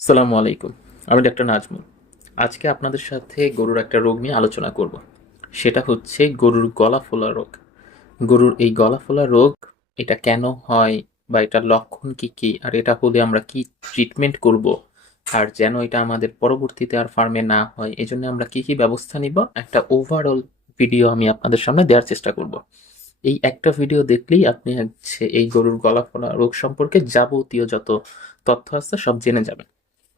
সালামু আলাইকুম, আমি ডাক্তার নাজমুল। আজকে আপনাদের সাথে গরুর একটা রোগ নিয়ে আলোচনা করব। সেটা হচ্ছে গরুর গলা ফোলা রোগ। গরুর এই গলা ফোলা রোগ, এটা কেন হয় বা এটার লক্ষণ কি কি, আর এটা হলে আমরা কি ট্রিটমেন্ট করব, আর যেন এটা আমাদের পরবর্তীতে আর ফার্মে না হয়, এজন্য আমরা কি কি ব্যবস্থা নিব, একটা ওভারঅল ভিডিও আমি আপনাদের সামনে দেওয়ার চেষ্টা করব। এই একটা ভিডিও দেখলেই আপনি হচ্ছে এই গরুর গলা ফোলা রোগ সম্পর্কে যাবতীয় যত তথ্য আছে সব জেনে যাবেন।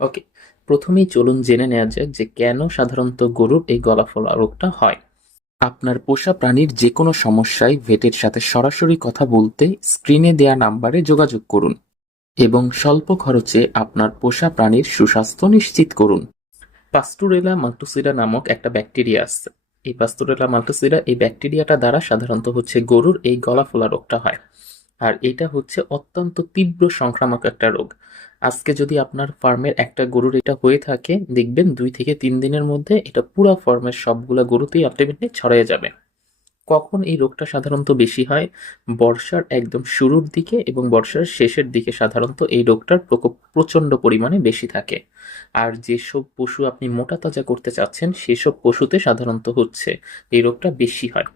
ওকে প্রথমেই চলুন জেনে নেওয়া যাক যে কেন সাধারণত গরুর এই গলা ফোলা রোগটা হয়। আপনার পোষা প্রাণীর যে কোনো সমস্যায় ভেটের সাথে সরাসরি কথা বলতে স্ক্রিনে দেয়া নাম্বারে যোগাযোগ করুন এবং স্বল্প খরচে আপনার পোষা প্রাণীর সুস্বাস্থ্য নিশ্চিত করুন। পাস্টুরেলা মাল্টুসিরা নামক একটা ব্যাকটেরিয়া আছে। এই পাস্তুরেলা মাল্টুসিরা এই ব্যাকটেরিয়াটা দ্বারা সাধারণত হচ্ছে গরুর এই গলা ফোলা রোগটা হয়। আর এটা হচ্ছে অত্যন্ত তীব্র সংক্রামক একটা রোগ। আজকে যদি আপনার ফার্মের একটা গরুর এটা হয়ে থাকে, দেখবেন দুই থেকে তিন দিনের মধ্যে এটা পুরো ফার্মের সবগুলা গরুতেই আলটিমেটলি ছড়িয়ে যাবে। কখন এই রোগটা সাধারণত বেশি হয়? বর্ষার একদম শুরুর দিকে এবং বর্ষার শেষের দিকে সাধারণত এই রোগটার প্রকোপ প্রচণ্ড পরিমাণে বেশি থাকে। আর যেসব পশু আপনি মোটা তাজা করতে চাচ্ছেন, সেসব পশুতে সাধারণত হচ্ছে এই রোগটা বেশি হয়।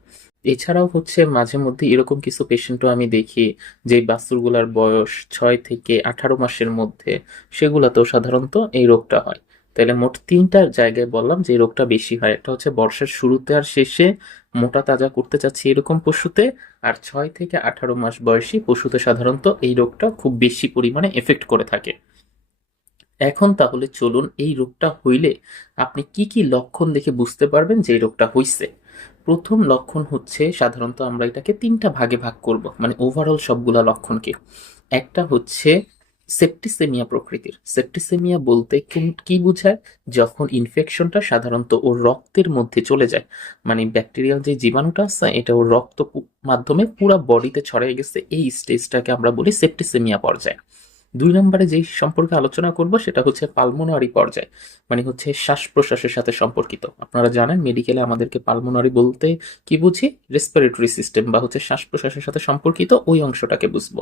এছাড়াও হচ্ছে মাঝে মধ্যে এরকম কিছু পেশেন্টও আমি দেখি যে বাছুরগুলার বয়স ছয় থেকে আঠারো মাসের মধ্যে, সেগুলাতেও সাধারণত এই রোগটা হয়। তাহলে মোট তিনটা জায়গায় বললাম যে রোগটা বেশি হয়। একটা হচ্ছে বর্ষার শুরুতে আর শেষে মোটা তাজা করতে চাচ্ছি এরকম পশুতে, আর ছয় থেকে আঠারো মাস বয়সী পশুতে সাধারণত এই রোগটা খুব বেশি পরিমাণে এফেক্ট করে থাকে। এখন তাহলে চলুন এই রোগটা হইলে আপনি কি কি লক্ষণ দেখে বুঝতে পারবেন যে এই রোগটা হইছে? প্রথম লক্ষণ হচ্ছে সাধারণত আমরা এটাকে তিনটা ভাগে ভাগ করব মানে ওভারঅল সবগুলা লক্ষণকে। একটা হচ্ছে সেপ্টিসেমিয়া প্রকৃতির। সেপ্টিসেমিয়া বলতে কি বোঝায়? যখন ইনফেকশনটা সাধারণত ওর রক্তের মধ্যে চলে যায় মানে ব্যাকটেরিয়াল যে জীবাণুটা আছে, এটা ওর রক্ত মাধ্যমে পুরো বডিতে ছড়িয়ে গেছে, এই স্টেজটাকে আমরা বলি সেপ্টিসেমিয়া পর্যায়। দুই নম্বরে যেই সম্পর্কে আলোচনা করব সেটা হচ্ছে পালমোনারি পর্যায় মানে হচ্ছে শ্বাস প্রশ্বাসের সাথে সম্পর্কিত। আপনারা জানেন মেডিকেলে আমাদেরকে পালমোনারি বলতে কি বুঝি? রেসপিরেটরি সিস্টেম বা হচ্ছে শ্বাস প্রশ্বাসের সাথে সম্পর্কিত ওই অংশটাকে বুঝব।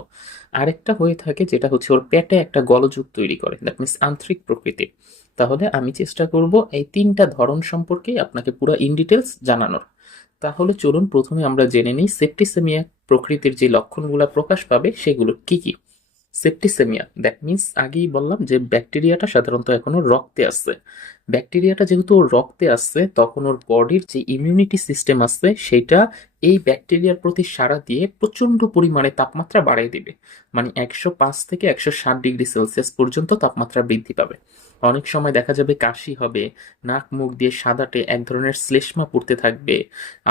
আরেকটা হয়ে থাকে যেটা হচ্ছে ওর পেটে একটা গলযোগ তৈরি করে দ্যাট মিনস আন্তরিক প্রকৃতির তাহলে আমি চেষ্টা করব এই তিনটা ধরন সম্পর্কেই আপনাকে পুরো ইন ডিটেলস জানানোর। তাহলে চলুন প্রথমে আমরা জেনে নিই সেপ্টিসেমিয়া প্রকৃতির যে লক্ষণগুলো প্রকাশ পাবে সেগুলো কি কি। সেপ্টিসেমিয়া দ্যাট মিন্স আগেই বললাম যে ব্যাকটেরিয়াটা সাধারণত এখনও রক্তে আছে। ব্যাকটেরিয়াটা যেহেতু ওর রক্তে আসছে তখন ওর বডির যে ইমিউনিটি সিস্টেম আছে, সেটা এই ব্যাকটেরিয়ার প্রতি সাড়া দিয়ে প্রচণ্ড পরিমাণে তাপমাত্রা বাড়িয়ে দিবে। মানে একশো পাঁচ থেকে একশো ষাট ডিগ্রি সেলসিয়াস পর্যন্ত তাপমাত্রা বৃদ্ধি পাবে। অনেক সময় দেখা যাবে কাশি হবে, নাক মুখ দিয়ে সাদাটে এক ধরনের শ্লেষ্মা পড়তে থাকবে,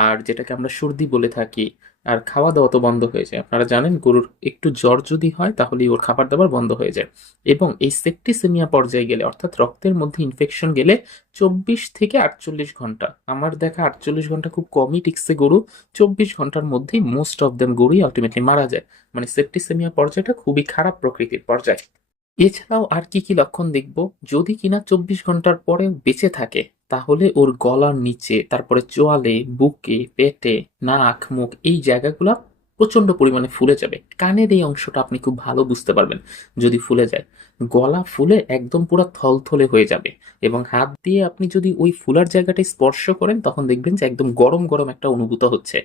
আর যেটাকে আমরা সর্দি বলে থাকি আর খাওয়া দাওয়া তো বন্ধ হয়ে যায়। আপনারা জানেন, গরুর একটু জ্বর যদি হয়, তাহলেই ওর খাবার দাবার বন্ধ হয়ে যায়। এবং এই সেপ্টিসেমিয়া পর্যায়ে গেলে, অর্থাৎ রক্তের মধ্যে ইনফেকশন গেলে চব্বিশ থেকে আটচল্লিশ ঘণ্টা। আমার দেখা আটচল্লিশ ঘণ্টা খুব কমই টিকছে গরু। চব্বিশ ঘণ্টার মধ্যেই মোস্ট অফ দেম গরুই আলটিমেটলি মারা যায়। মানে সেপ্টিসেমিয়া পর্যায়টা খুবই খারাপ প্রকৃতির পর্যায়। এছাড়াও আর কি কি লক্ষণ দেখব? যদি কিনা চব্বিশ ঘণ্টার পরে বেঁচে থাকে তাহলে ওর গলার নিচে, তারপরে চোয়ালে, বুকে, পেটে, নাক, মুখ এই জায়গাগুলো প্রচণ্ড পরিমাণে ফুলে যাবে। কানের এই অংশটা আপনি খুব ভালো বুঝতে পারবেন যদি ফুলে যায়। গলা ফুলে একদম পুরো থলথলে হয়ে যাবে এবং হাত দিয়ে আপনি যদি ওই ফুলার জায়গাটা স্পর্শ করেন, তখন দেখবেন যে একদম গরম গরম একটা অনুভূত হচ্ছে।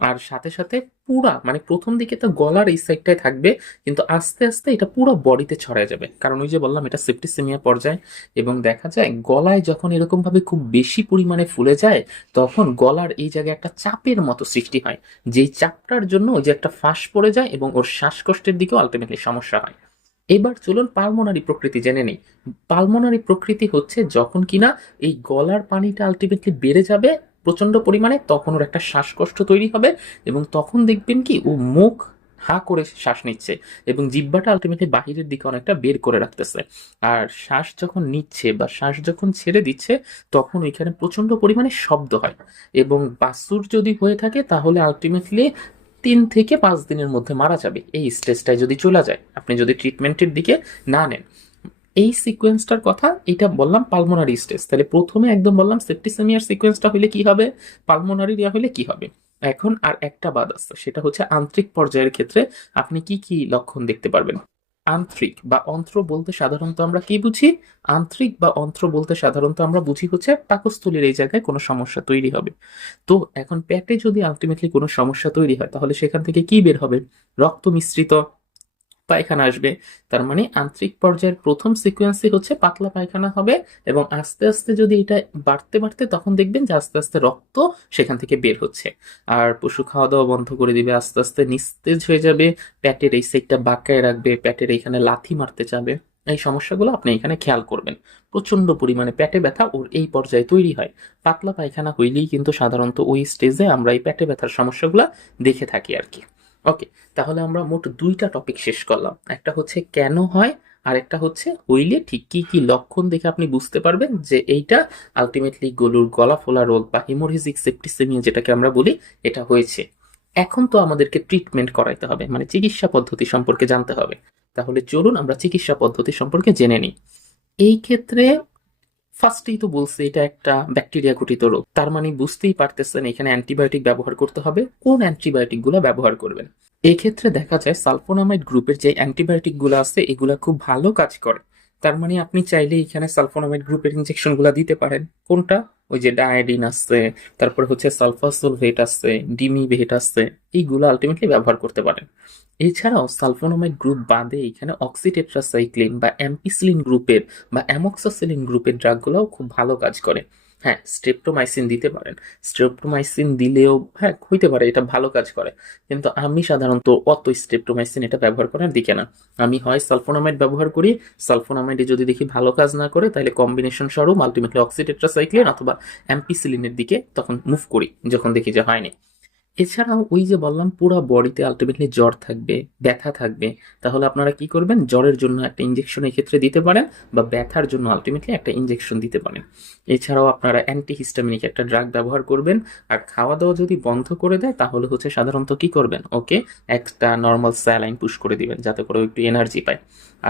আর সাথে সাথে পুরা মানে প্রথম দিকে তো গলার এই সাইডটাই থাকবে, কিন্তু আস্তে আস্তে এটা পুরো বডিতে ছড়ায় যাবে। কারণ ওই যে বললাম, এটা সেপ্টিসেমিয়া পর্যায়ে এবং দেখা যায় গলায় যখন এরকমভাবে খুব বেশি পরিমাণে ফুলে যায়, তখন গলার এই জায়গায় একটা চাপের মতো সৃষ্টি হয়। যেই চাপটার জন্য ওই যে একটা ফাঁস পড়ে যায় এবং ওর শ্বাসকষ্টের দিকেও আলটিমেটলি সমস্যা হয়। এবার চলুন পালমোনারি প্রকৃতি জেনে নেই। পালমোনারি প্রকৃতি হচ্ছে যখন কিনা এই গলার পানিটা আলটিমেটলি বেড়ে যাবে প্রচণ্ড পরিমাণে তখন ওর একটা শ্বাসকষ্ট তৈরি হবে এবং তখন দেখবেন কি ও মুখ হা করে শ্বাস নিচ্ছে এবং জিব্বাটা আলটিমেটলি বাহিরের দিকে অনেকটা বের করে রাখতেছে। আর শ্বাস যখন নিচ্ছে বা শ্বাস যখন ছেড়ে দিচ্ছে, তখন ওইখানে প্রচণ্ড পরিমাণে শব্দ হয় এবং বাসুর যদি হয়ে থাকে, তাহলে আলটিমেটলি তিন থেকে পাঁচ দিনের মধ্যে মারা যাবে। এই স্টেজটায় যদি চলে যায়, আপনি যদি ট্রিটমেন্টের দিকে না নেন। এই সিকোয়েন্সটার কথা, এটা বললাম পালমোনারি স্টেজ তাহলে প্রথমে একদম বললাম সেপ্টিসেমিয়ার সিকোয়েন্সটা হলে কি হবে? পালমোনারি রিয়া হলে কি হবে? এখন আর একটা বাদ আছে, সেটা হচ্ছে আন্তরিক পর্যায়ের ক্ষেত্রে আপনি কি কি লক্ষণ দেখতে পারবেন? আন্ত্রিক বা অন্ত্র বলতে সাধারণত আমরা কি বুঝি? আন্ত্রিক বা অন্ত্র বলতে সাধারণত আমরা বুঝি হচ্ছে পাকস্থলীর এই জায়গায় কোনো সমস্যা তৈরি হবে। তো এখন পেটে যদি আলটিমেটলি কোনো সমস্যা তৈরি হয়, তাহলে সেখান থেকে কি বের হবে? রক্ত মিশ্রিত পায়খানা আসবে। তার মানে আন্তরিক পর্যায়ের প্রথম সিকোয়েন্সে হচ্ছে পাতলা পায়খানা হবে এবং আস্তে আস্তে যদি এটা বাড়তে বাড়তে তখন দেখবেন যে আস্তে আস্তে রক্ত সেখান থেকে বের হচ্ছে। আর পশু খাওয়া দাওয়া বন্ধ করে দিবে, আস্তে আস্তে নিস্তেজ হয়ে যাবে, প্যাটের এই সাইডটা বাঁকায় রাখবে, প্যাটের এইখানে লাথি মারতে যাবে এই সমস্যাগুলো আপনি এখানে খেয়াল করবেন। প্রচণ্ড পরিমাণে পেটে ব্যথা ওর এই পর্যায়ে তৈরি হয়। পাতলা পায়খানা হইলেই কিন্তু সাধারণত ওই স্টেজে আমরা এই পেটে ব্যথার সমস্যাগুলো দেখে থাকি আর কি। ওকে তাহলে আমরা মোট দুইটা টপিক শেষ করলাম। একটা হচ্ছে কেন হয়, আর একটা হচ্ছে হইলে ঠিক কি কি লক্ষণ দেখে আপনি বুঝতে পারবেন যে এইটা আলটিমেটলি গলুর গলা ফোলা রোগ বা হিমোরেজিক সেপ্টিসেমিয়া যেটাকে আমরা বলি, এটা হয়েছে। এখন তো আমাদেরকে ট্রিটমেন্ট করাইতে হবে মানে চিকিৎসা পদ্ধতি সম্পর্কে জানতে হবে। তাহলে চলুন আমরা চিকিৎসা পদ্ধতি সম্পর্কে জেনে নিই। এই ক্ষেত্রে ফার্স্টেই তো বলছে এটা একটা ব্যাকটেরিয়া ঘটিত রোগ। তার মানে বুঝতেই পারতেছেন এখানে অ্যান্টিবায়োটিক ব্যবহার করতে হবে, কোন অ্যান্টিবায়োটিকগুলো ব্যবহার করবেন। এক্ষেত্রে ক্ষেত্রে দেখা যায় সালফোনামাইড গ্রুপের যে অ্যান্টিবায়োটিকগুলো আছে, এগুলো খুব ভালো কাজ করে। তার মানে আপনি চাইলে এখানে সালফোনামাইড গ্রুপের ইনজেকশনগুলা দিতে পারেন। কোনটা? ওই যে ডায়াডিন আছে, তারপরে হচ্ছে সালফাসোলভেট আছে ডিমিভেট আছে, এইগুলো আলটিমেটলি ব্যবহার করতে পারেন। এছাড়াও সালফোনামাইড গ্রুপ বাদে এখানে অক্সিটেট্রাসাইক্লিন বা অ্যাম্পিসিলিন গ্রুপের বা অ্যামক্সাসিলিন গ্রুপের ড্রাগগুলোও খুব ভালো কাজ করে। হ্যাঁ স্ট্রেপ্টোমাইসিন দিতে পারেন। স্ট্রেপ্টোমাইসিন দিলেও হ্যাঁ হইতে পারে, এটা ভালো কাজ করে। কিন্তু আমি সাধারণত অত স্ট্রেপ্টোমাইসিন এটা ব্যবহার করার দিকে না। আমি হয় সালফোনামাইড ব্যবহার করি সালফোনামাইডে যদি দেখি ভালো কাজ না করে, তাহলে কম্বিনেশন স্বরূপ আলটিমেটলি অক্সিটেট্রাসাইক্লিন অথবা অ্যাম্পিসিলিনের দিকে তখন মুভ করি, যখন দেখি যে হয়নি। এছাড়াও ওই যে বললাম, পুরো বডিতে আলটিমেটলি জ্বর থাকবে, ব্যথা থাকবে, তাহলে আপনারা কি করবেন? জ্বরের জন্য একটা ইঞ্জেকশন এই ক্ষেত্রে দিতে পারেন বা ব্যথার জন্য আলটিমেটলি একটা ইঞ্জেকশন দিতে পারেন। এছাড়াও আপনারা অ্যান্টিহিস্টামিনিক একটা ড্রাগ ব্যবহার করবেন, আর খাওয়া দাওয়া যদি বন্ধ করে দেয়, তাহলে হচ্ছে সাধারণত কি করবেন? ওকে, একটা নর্মাল স্যালাইন পুশ করে দিবেন, যাতে করে একটু এনার্জি পায়।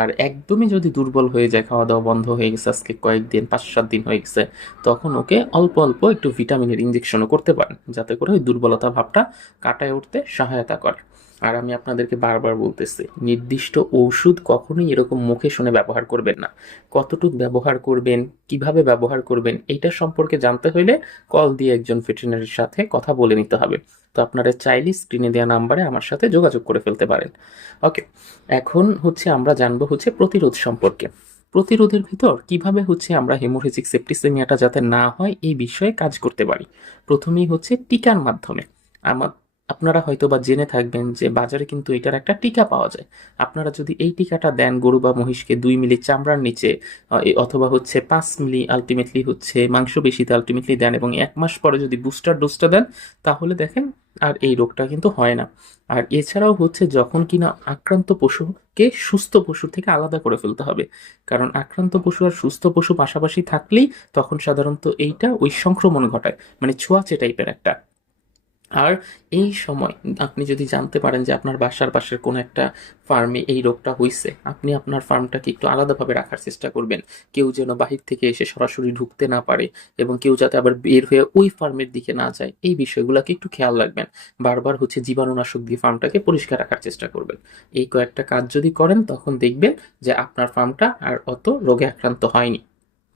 আর একদমই যদি দুর্বল হয়ে যায় খাওয়া দাওয়া বন্ধ হয়ে গেছে, আজকে কয়েকদিন পাঁচ সাত দিন হয়ে গেছে, তখন ওকে অল্প অল্প একটু ভিটামিনের ইঞ্জেকশনও করতে পারেন, যাতে করে ওই দুর্বলতা ভাবটা কাটায় উঠতে সহায়তা করে। আর আমি আপনাদেরকে বারবার বলতেছি, নির্দিষ্ট ঔষধ কখনোই এরকম মুখে শুনে ব্যবহার করবেন না। কতটুক ব্যবহার করবেন, কীভাবে ব্যবহার করবেন, এইটা সম্পর্কে জানতে হলে কল দিয়ে একজন ভেটেরিনারির সাথে কথা বলে নিতে হবে। তো আপনারা চাইলে স্ক্রিনে দেওয়া নাম্বারে আমার সাথে যোগাযোগ করে ফেলতে পারেন। ওকে, এখন হচ্ছে আমরা জানব হচ্ছে প্রতিরোধ সম্পর্কে। প্রতিরোধের ভিতর কীভাবে হচ্ছে আমরা হেমোরেজিক সেপ্টিসেমিয়াটা যাতে না হয়, এই বিষয়ে কাজ করতে পারি। প্রথমেই হচ্ছে টিকার মাধ্যমে। আমার, আপনারা হয়তো বা জেনে থাকবেন যে বাজারে কিন্তু এটার একটা টিকা পাওয়া যায়। আপনারা যদি এই টিকাটা দেন গরু বা মহিষকে দুই মিলি চামড়ার নিচে অথবা হচ্ছে পাঁচ মিলি আলটিমেটলি হচ্ছে মাংস বেশিতে আলটিমেটলি দেন এবং এক মাস পরে যদি বুস্টার ডোজটা দেন, তাহলে দেখেন আর এই রোগটা কিন্তু হয় না। আর এছাড়াও হচ্ছে যখন কিনা আক্রান্ত পশুকে সুস্থ পশু থেকে আলাদা করে ফেলতে হবে। কারণ আক্রান্ত পশু আর সুস্থ পশু পাশাপাশি থাকলেই তখন সাধারণত এইটা ওই সংক্রমণ ঘটায় মানে ছোঁয়াচে টাইপের একটা। আর এই সময় আপনি যদি জানতে পারেন যে আপনার বাসার পাশের কোনো একটা ফার্মে এই রোগটা হইছে, আপনি আপনার ফার্মটাকে একটু আলাদাভাবে রাখার চেষ্টা করবেন। কেউ যেন বাহির থেকে এসে সরাসরি ঢুকতে না পারে এবং কেউ যাতে আবার বের হয়ে ওই ফার্মের দিকে না যায়, এই বিষয়গুলোকে একটু খেয়াল রাখবেন। বারবার হচ্ছে জীবাণুনাশক দিয়ে ফার্মটাকে পরিষ্কার রাখার চেষ্টা করবেন। এই কয়েকটা কাজ যদি করেন, তখন দেখবেন যে আপনার ফার্মটা আর অত রোগে আক্রান্ত হয়নি।